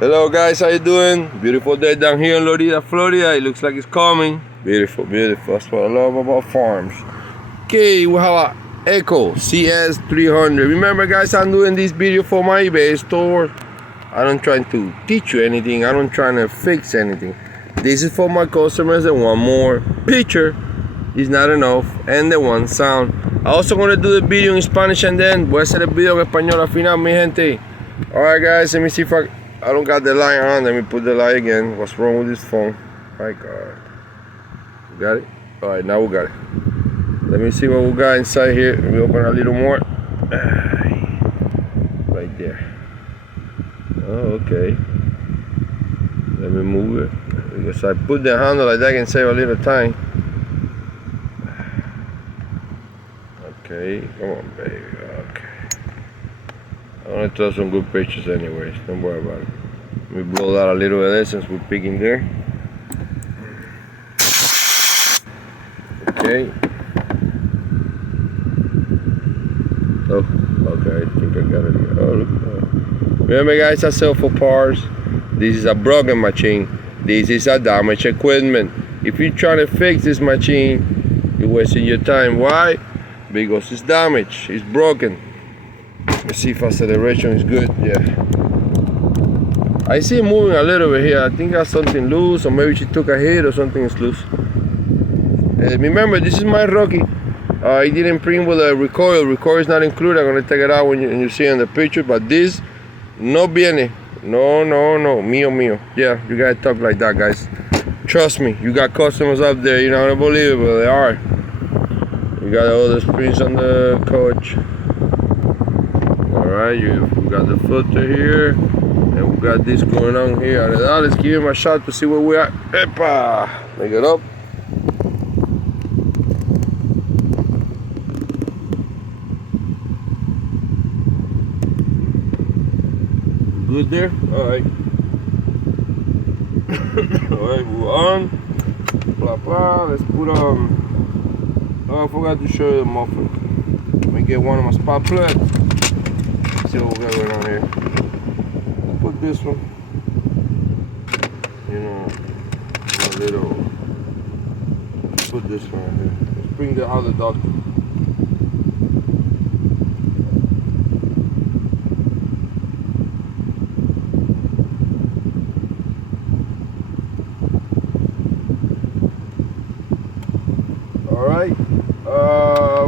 Hello guys, how you doing? Beautiful day down here in Lorida, Florida. It looks like it's coming. Beautiful, beautiful. That's what I love about farms. Okay, we have an Echo CS-300. Remember guys, I'm doing this video for my eBay store. I don't try to teach you anything. I don't try to fix anything. This is for my customers that want more picture. Is not enough. And the one sound. I also want to do the video in Spanish and then voy a hacer el video en español al final, mi gente. Alright guys, let me see if I don't got the light on. Let me put the light again. What's wrong with this phone? My God. Got it? Alright, now we got it. Let me see what we got inside here. Let me open a little more. Right there. Oh, okay. Let me move it. Because I put the handle like that, I can save a little time. Okay, come on, baby. Okay. I want to throw some good pictures anyways. Don't worry about it. Let me blow out a little of this since we're picking there. Okay. Oh, okay. I think I got it here. Oh, look. Remember, guys, I sell for parts. This is a broken machine. This is a damaged equipment. If you're trying to fix this machine, you're wasting your time. Why? Because it's damaged. It's broken. Let's see if acceleration is good. Yeah. I see it moving a little bit here. I think that's something loose, or maybe she took a hit or something is loose. Remember, this is my Rocky. I didn't print with a recoil. Recoil is not included. I'm gonna take it out when you see it in the picture. But this, no viene. No, mío. Yeah, you gotta talk like that, guys. Trust me. You got customers up there. You're not gonna believe it, but they are. You got all the springs on the coach. Alright, we got the filter here. And we got this going on here. Now let's give him a shot to see where we are. Epa! Make it up. Good there? Alright. Alright, we're on. Blah blah. Let's put oh, I forgot to show you the muffler. Let me get one of my spark plugs. Let's see what we got going on here. Let's put this one. You know, a little. Let's put this one right here. Let's bring the other doctor. Alright,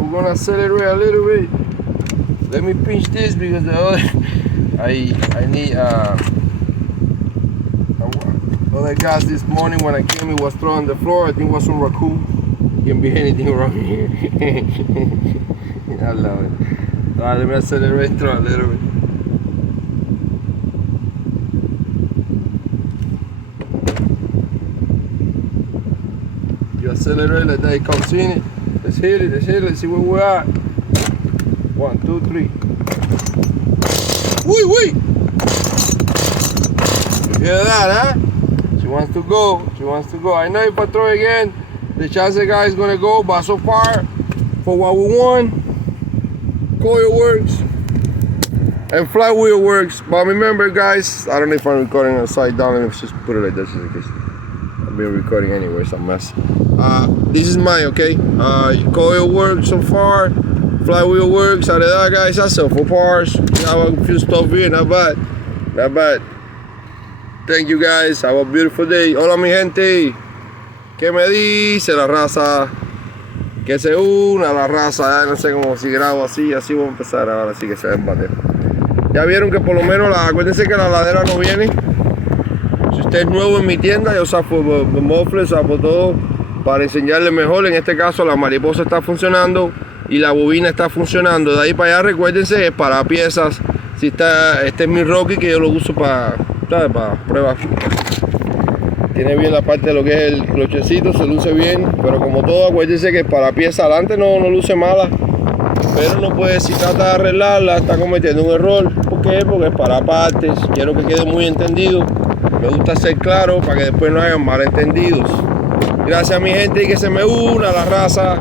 we're gonna accelerate a little bit. Let me pinch this because the other I need other gas this morning when I came, it was thrown on the floor. I think it was some raccoon. Can't be anything wrong here. I love it. Alright, let me accelerate through a little bit. You accelerate like that, it comes in it. Let's hit it, let's see where we're at. 1, 2, 3. Wee! You hear that, huh? She wants to go. I know if I throw it again, the chance the guy is gonna go, but so far, for what we want, coil works and flywheel works. But remember, guys, I don't know if I'm recording upside down. Let me just put it like this in case. I've been recording anyway, it's a mess. This is mine, okay? Coil works so far, flywheel works. Out of that, guys, I sell for parts. We have a few stuff here, not bad. Thank you, guys. Have a beautiful day. Hola, mi gente. ¿Qué me dice la raza? Que se una la raza. No sé cómo si grabo así voy a empezar ahora sí que se va a embater. Ya vieron que por lo menos, acuérdense que la ladera no viene. Si usted es nuevo en mi tienda, yo saco muffler, saco todo para enseñarle mejor. En este caso la mariposa está funcionando y la bobina está funcionando. De ahí para allá, recuérdense, es para piezas. Si está, este es mi Rocky que yo lo uso para pruebas. Tiene bien la parte de lo que es el clochecito, se luce bien, pero como todo, acuérdense que para pieza adelante no luce mala. Pero no puede, si trata de arreglarla, está cometiendo un error. ¿Por qué? Porque es para partes. Quiero que quede muy entendido. Me gusta ser claro para que después no hayan malentendidos. Gracias a mi gente y que se me una la raza.